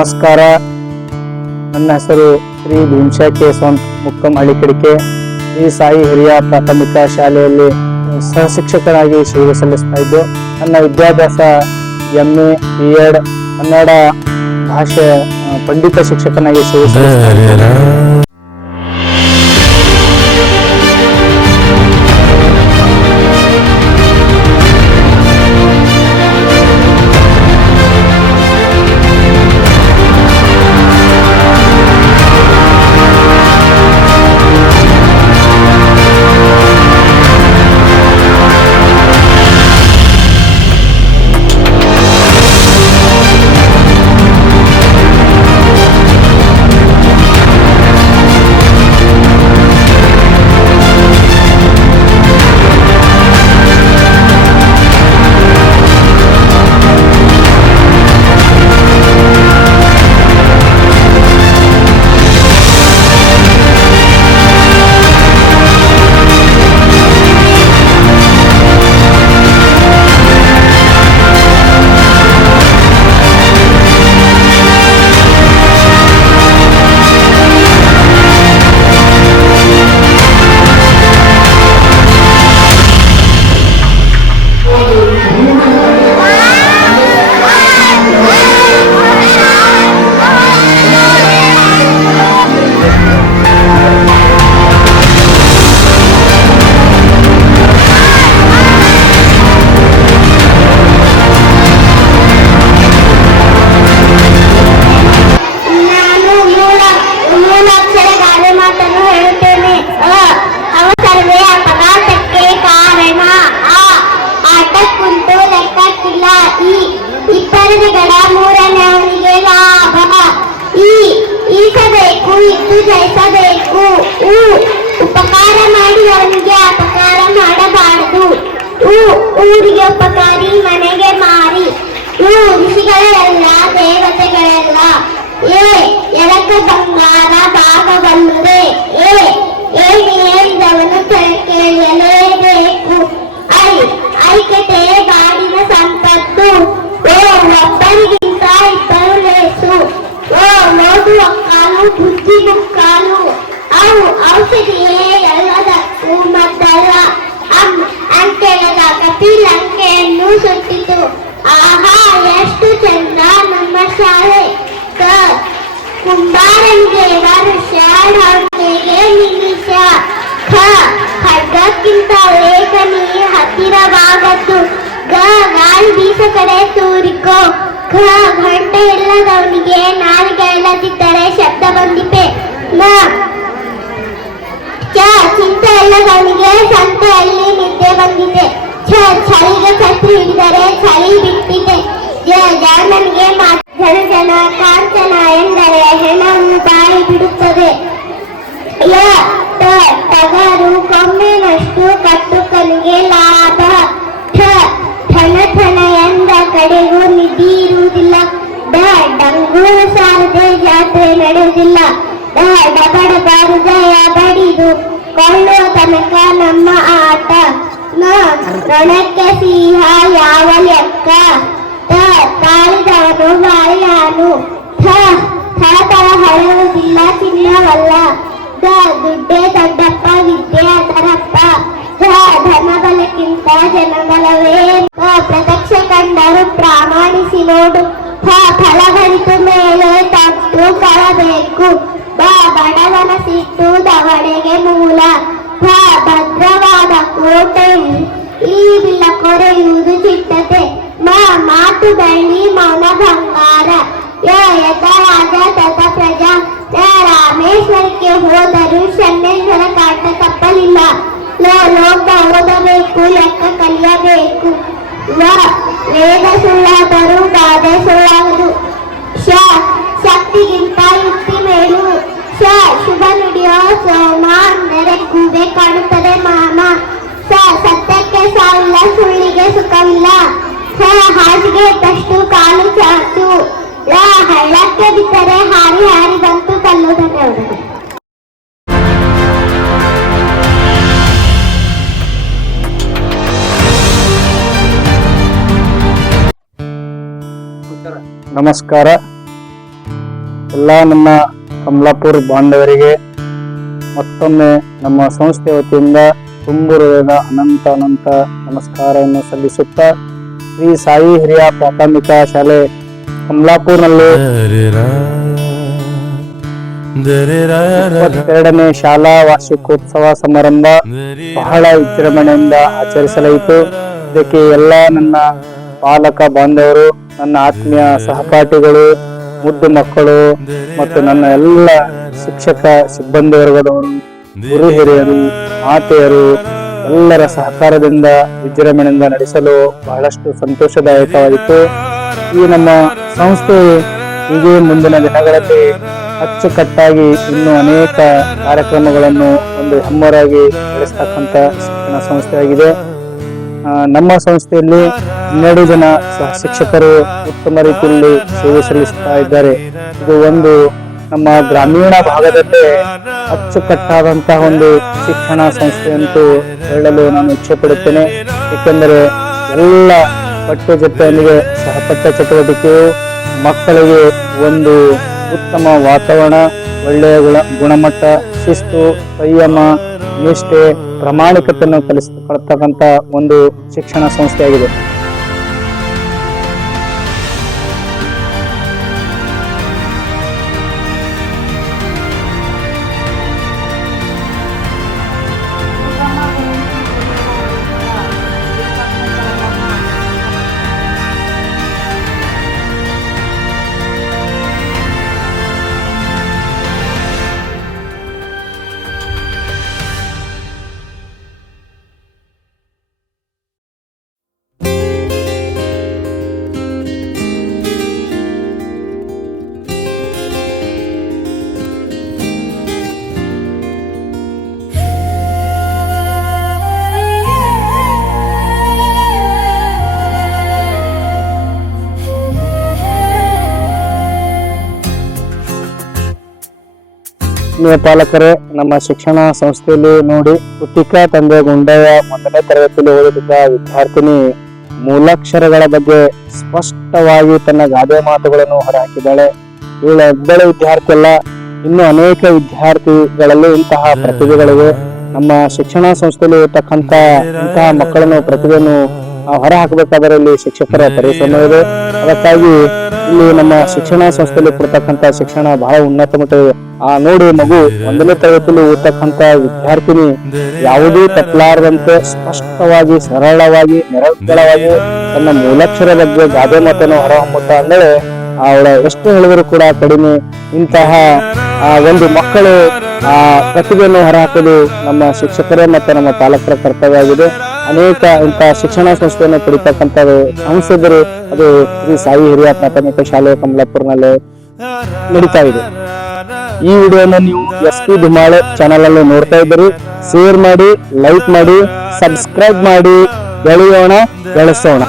ನಮಸ್ಕಾರ. ನನ್ನ ಹೆಸರು ಶ್ರೀ ಭೀಮಶಾ ಕೇಶವಂತ್ ಮುಕ್ಕಂ ಅಳಿಕಡಿಕೆ ಶ್ರೀ ಸಾಯಿ ಹಿರಿಯ ಪ್ರಾಥಮಿಕ ಶಾಲೆಯಲ್ಲಿ ಸಹ ಶಿಕ್ಷಕರಾಗಿ ಸೇವೆ ಸಲ್ಲಿಸ್ತಾ ಇದ್ದು ನನ್ನ ವಿದ್ಯಾಭ್ಯಾಸ M A B Ed Kannada ಭಾಷೆ ಪಂಡಿತ ಶಿಕ್ಷಕನಾಗಿ ಸೇವೆ ಸಲ್ಲಿಸ್ತಾ ಈಸಬೇಕು ಇದ್ದು ಜಯಿಸಬೇಕು ಉ ಉಪಕಾರ ಮಾಡಿದವನಿಗೆ ಅಪಕಾರ ಮಾಡಬಾರದು ಉ ಊರಿಗೆ ಉಪಕಾರಿ ಮನೆಗೆ ಮಾರಿ ಇವು ಋಷಿಗಳೆಲ್ಲ ದೇವತೆಗಳೆಲ್ಲ ಏ ಎಳಕ ಬಂಗಾರ ಭಾಗವಲ್ಲದೆ ಏ ಏನಿ ಹೇಳಿದವನು ಕೆ- ಮುಕ್ಕಾಲು. ಅವು ಔಷಧಿಯೇ ಎಲ್ಲದಕ್ಕೂ ಮದ್ದಲ್ಲ ಅಂ ಅಂಕೆಳದ ಕಪಿಲ್ ಅಂಕೆಯನ್ನು ಸುಟ್ಟಿತು. ಆಹಾ, ಎಷ್ಟು ಚಂದ ನಮ್ಮ ಶಾಲೆ. ಕುಂಬಾರನಿಗೆ ವರ್ಷ ಡಾಕ್ಟರ್ಗೆ ನಿಮಿಷ. ಖ ಖಡ್ಗಕ್ಕಿಂತ ಲೇಖನಿ ಹತ್ತಿರವಾಗದ್ದು ಗ ಗಾಳಿ ಬೀಸ ಕಡೆ ತೂರಿಕೋ. ಖ ಗಂಟೆ ಇಲ್ಲದವನಿಗೆ ನಾಲಿಗೆ ಇಲ್ಲದಿದ್ದರೆ ಶಬ್ದ ಬಂದಿಪೆ ಚಿಂತೆ ಇಲ್ಲದವನಿಗೆ ಸಂತೆಯಲ್ಲಿ ನಿದ್ದೆ ಬಂದಿದೆ. ಛ ಚಳಿಗೆ ಛತ್ರಿ ಹಿಡಿದರೆ ಚಳಿ ಬಿಟ್ಟಿದೆ. ಜ ಜಾಣನಿಗೆ ಮಾ- ಜನ ಜನ ಕಾಂಚನ ಎಂದರೆ ಹೆಣವು ಬಾಯಿ ಬಿಡುತ್ತದೆ. ಯ, ತ ಟಗರು ಕೊಮ್ಮಿನಷ್ಟು ಡಂಗೂರ ಸಾರದೆ ಜಾತ್ರೆ ನಡೆಯುವುದಿಲ್ಲ ಡ ಡಬಡ ಹೃದಯ ಬಡಿದು ಕೊಳ್ಳುವ ತನಕ ನಮ್ಮ ಆಟ ನ ರಣಕ್ಕೆ ಸಿಂಹ ಯಾವ ಲೆಕ್ಕ ತ ತಾಳಿದವನು ಬಾಯಾನು ಥ ಥಳಥಳ ಹೊಳೆಯುವುದಿಲ್ಲ ಚಿನ್ನವಲ್ಲ ದ ದುಡ್ಡೇ ದೊಡ್ಡಪ್ಪ ವಿದ್ಯೆ ಅದರಪ್ಪ ಧ ಧನಬಲಕ್ಕಿಂತ ಜನಬಲವೇ ಕ ಪ್ರತ್ಯಕ್ಷ ಕಂಡರು ಪ್ರಾಮಾಣಿಸಿ ನೋಡು ಫ ಫಲಗಳಿತು ಮೇಲೆ ತಟ್ಟು ಕಳಬೇಕು. ಬಾ ಬಡವನ ಸಿಟ್ಟು ದವಡೆಗೆ ಮೂಲ. ಬಾ ಭದ್ರವಾದ ಕೋಟೆ ಈ ಬಿಲ್ಲ ಕೊರೆಯುವುದು ಚಿಟ್ಟತೆ ಮಾ ಮಾತು ಬೆಳ್ಳಿ ಮೌನ ಬಂಗಾರ. ಯ ಯಥ ರಾಜ ತಥ ಪ್ರಜಾ. ಯ ರಾಮೇಶ್ವರಕ್ಕೆ ಹೋದರೂ ಶನೇಶ್ವರ ಕಾಟ ತಪ್ಪಲಿಲ್ಲ. ಲೋ ಲೋಕ ಓದಬೇಕು, ಲೆಕ್ಕ ಕಲಿಯಬೇಕು. ವೇದ ಸುಳ್ಳಾದರೂ ಹಾರಿ ಹಾರಿ ಬಂತು ನಮಸ್ಕಾರ. ಎಲ್ಲ ನಮ್ಮ ಕಮಲಾಪುರ ಬಾಂಧವರಿಗೆ ಮತ್ತೊಮ್ಮೆ ನಮ್ಮ ಸಂಸ್ಥೆ ವತಿಯಿಂದ ತುಂಬುರದ ಅನಂತ ಅನಂತ ನಮಸ್ಕಾರವನ್ನು ಸಲ್ಲಿಸುತ್ತಾ ಶ್ರೀ ಸಾಯಿ ಹಿರಿಯ ಪ್ರಾಥಮಿಕ ಶಾಲೆ ಕಮಲಾಪುರ್ನಲ್ಲಿ ಇಪ್ಪತ್ತೆರಡನೇ ಶಾಲಾ ವಾರ್ಷಿಕೋತ್ಸವ ಸಮಾರಂಭ ಬಹಳ ವಿಜೃಂಭಣೆಯಿಂದ ಆಚರಿಸಲಾಯಿತು. ಇದಕ್ಕೆ ಎಲ್ಲ ನನ್ನ ಪಾಲಕ ಬಾಂಧವರು, ನನ್ನ ಆತ್ಮೀಯ ಸಹಪಾಠಿಗಳು, ಮುದ್ದು ಮಕ್ಕಳು ಮತ್ತು ನನ್ನ ಎಲ್ಲ ಶಿಕ್ಷಕ ಸಿಬ್ಬಂದಿ ವರ್ಗದವರು ಗುರು ಹಿರಿಯರು, ಮಾತೆಯರು ಎಲ್ಲರ ಸಹಕಾರದಿಂದ ವಿಜೃಂಭಣೆಯಿಂದ ನಡೆಸಲು ಬಹಳಷ್ಟು ಸಂತೋಷದಾಯಕವಾಗಿತ್ತು. ಈ ನಮ್ಮ ಸಂಸ್ಥೆ ಹೀಗೆ ಮುಂದಿನ ದಿನಗಳಲ್ಲಿ ಅಚ್ಚುಕಟ್ಟಾಗಿ ಇನ್ನೂ ಅನೇಕ ಕಾರ್ಯಕ್ರಮಗಳನ್ನು ಒಂದು ಹೆಮ್ಮರಾಗಿ ನಡೆಸ್ತಕ್ಕಂಥ ಶಿಕ್ಷಣ ಸಂಸ್ಥೆಯಾಗಿದೆ. ನಮ್ಮ ಸಂಸ್ಥೆಯಲ್ಲಿ ಹನ್ನೆರಡು ಜನ ಶಿಕ್ಷಕರು ಉತ್ತಮ ರೀತಿಯಲ್ಲಿ ಸೇವೆ ಸಲ್ಲಿಸ್ತಾ ಇದ್ದಾರೆ. ಇದು ಒಂದು ನಮ್ಮ ಗ್ರಾಮೀಣ ಭಾಗದಲ್ಲೇ ಅಚ್ಚುಕಟ್ಟಾದಂತಹ ಒಂದು ಶಿಕ್ಷಣ ಸಂಸ್ಥೆ ಅಂತೂ ಹೇಳಲು ನಾನು ಇಚ್ಛೆ ಪಡುತ್ತೇನೆ. ಏಕೆಂದರೆ ಎಲ್ಲ ಪಠ್ಯ ಜೊತೆಗೆ ಪಠ್ಯ ಚಟುವಟಿಕೆಯು ಮಕ್ಕಳಿಗೆ ಒಂದು ಉತ್ತಮ ವಾತಾವರಣ, ಒಳ್ಳೆಯ ಗುಣ, ಗುಣಮಟ್ಟ, ಶಿಸ್ತು, ಸಂಯಮ, ನಿಷ್ಠೆ, ಪ್ರಾಮಾಣಿಕತೆಯನ್ನು ಕಲಿಸಿಕೊಳ್ತಕ್ಕಂಥ ಒಂದು ಶಿಕ್ಷಣ ಸಂಸ್ಥೆಯಾಗಿದೆ. ಆತ್ಮೀಯ ಪಾಲಕರೇ, ನಮ್ಮ ಶಿಕ್ಷಣ ಸಂಸ್ಥೆಯಲ್ಲಿ ನೋಡಿ ಕೃತಿಕಾ ತಂದೆ ಗುಂಡಯ್ಯ ಒಂದನೇ ತರಗತಿಯಲ್ಲಿ ಓದುತ್ತಿದ್ದ ವಿದ್ಯಾರ್ಥಿನಿ ಮೂಲಾಕ್ಷರಗಳ ಬಗ್ಗೆ ಸ್ಪಷ್ಟವಾಗಿ ತನ್ನ ಗಾದೆ ಮಾತುಗಳನ್ನು ಹೊರಹಾಕಿದ್ದಾಳೆ. ಇವಳ ಒಬ್ಬಳೆ ವಿದ್ಯಾರ್ಥಿ ಅಲ್ಲ, ಇನ್ನು ಅನೇಕ ವಿದ್ಯಾರ್ಥಿಗಳಲ್ಲಿ ಇಂತಹ ಪ್ರತಿಭೆಗಳಿವೆ. ನಮ್ಮ ಶಿಕ್ಷಣ ಸಂಸ್ಥೆಯಲ್ಲಿ ಇರತಕ್ಕಂತಹ ಇಂತಹ ಮಕ್ಕಳನ್ನು, ಪ್ರತಿಭೆಯನ್ನು ಹೊರ ಹಾಕಬೇಕಾದ್ರೆ ಇಲ್ಲಿ ಶಿಕ್ಷಕರ ಪರಿಶ್ರಮ ಇದೆ. ಅದಕ್ಕಾಗಿ ಇಲ್ಲಿ ನಮ್ಮ ಶಿಕ್ಷಣ ಸಂಸ್ಥೆಯಲ್ಲಿ ಕೊಡ್ತಕ್ಕಂತ ಶಿಕ್ಷಣ ಬಹಳ ಉನ್ನತ ಮಟ್ಟವಿದೆ ಆ ನೋಡಿ ಮಗು ಒಂದನೇ ತರಗತಿಯಲ್ಲಿ ಓದ್ತಕ್ಕಂತ ವಿದ್ಯಾರ್ಥಿನಿ ಯಾವುದೇ ತಪ್ಪಲಾರದಂತೆ ಸ್ಪಷ್ಟವಾಗಿ, ಸರಳವಾಗಿ, ನಿರಂತರವಾಗಿ ತನ್ನ ಮೂಲಕ್ಷರ ಬಗ್ಗೆ ಗಾದೆ ಮಾತನ್ನು ಹೊರಹೊಮ್ಮುತ್ತಾ ಅಂದರೆ ಅವಳ ಎಷ್ಟು ಹೇಳಿದರೂ ಕೂಡ ಕಡಿಮೆ. ಇಂತಹ ಒಂದು ಮಕ್ಕಳು ಆ ಪ್ರತಿಭೆಯನ್ನು ಹೊರಹಾಕಲು ನಮ್ಮ ಶಿಕ್ಷಕರೇ ಮತ್ತು ನಮ್ಮ ಪಾಲಕರ ಕರ್ತವ್ಯ ಆಗಿದೆ ಅನೇಕ ಇಂತಹ ಶಿಕ್ಷಣ ಸಂಸ್ಥೆಯನ್ನು ಪಡಿತಕ್ಕಂಥ ಸಂಸದರು ಅದು ಶ್ರೀ ಸಾಯಿ ಹಿರಿಯ ಪ್ರಾಥಮಿಕ ಶಾಲೆ ಕಮಲಾಪುರ್ನಲ್ಲಿ ನಡೀತಾ ಇದೆ. ಈ ವಿಡಿಯೋನ ನೀವು ಎಸ್ ಪಿ ಧುಮಾಳೆ ಚಾನಲ್ ಅಲ್ಲಿ ನೋಡ್ತಾ ಇದ್ರಿ ಶೇರ್ ಮಾಡಿ, ಲೈಕ್ ಮಾಡಿ, ಸಬ್ಸ್ಕ್ರೈಬ್ ಮಾಡಿ. ಬೆಳೆಯೋಣ ಬೆಳೆಸೋಣ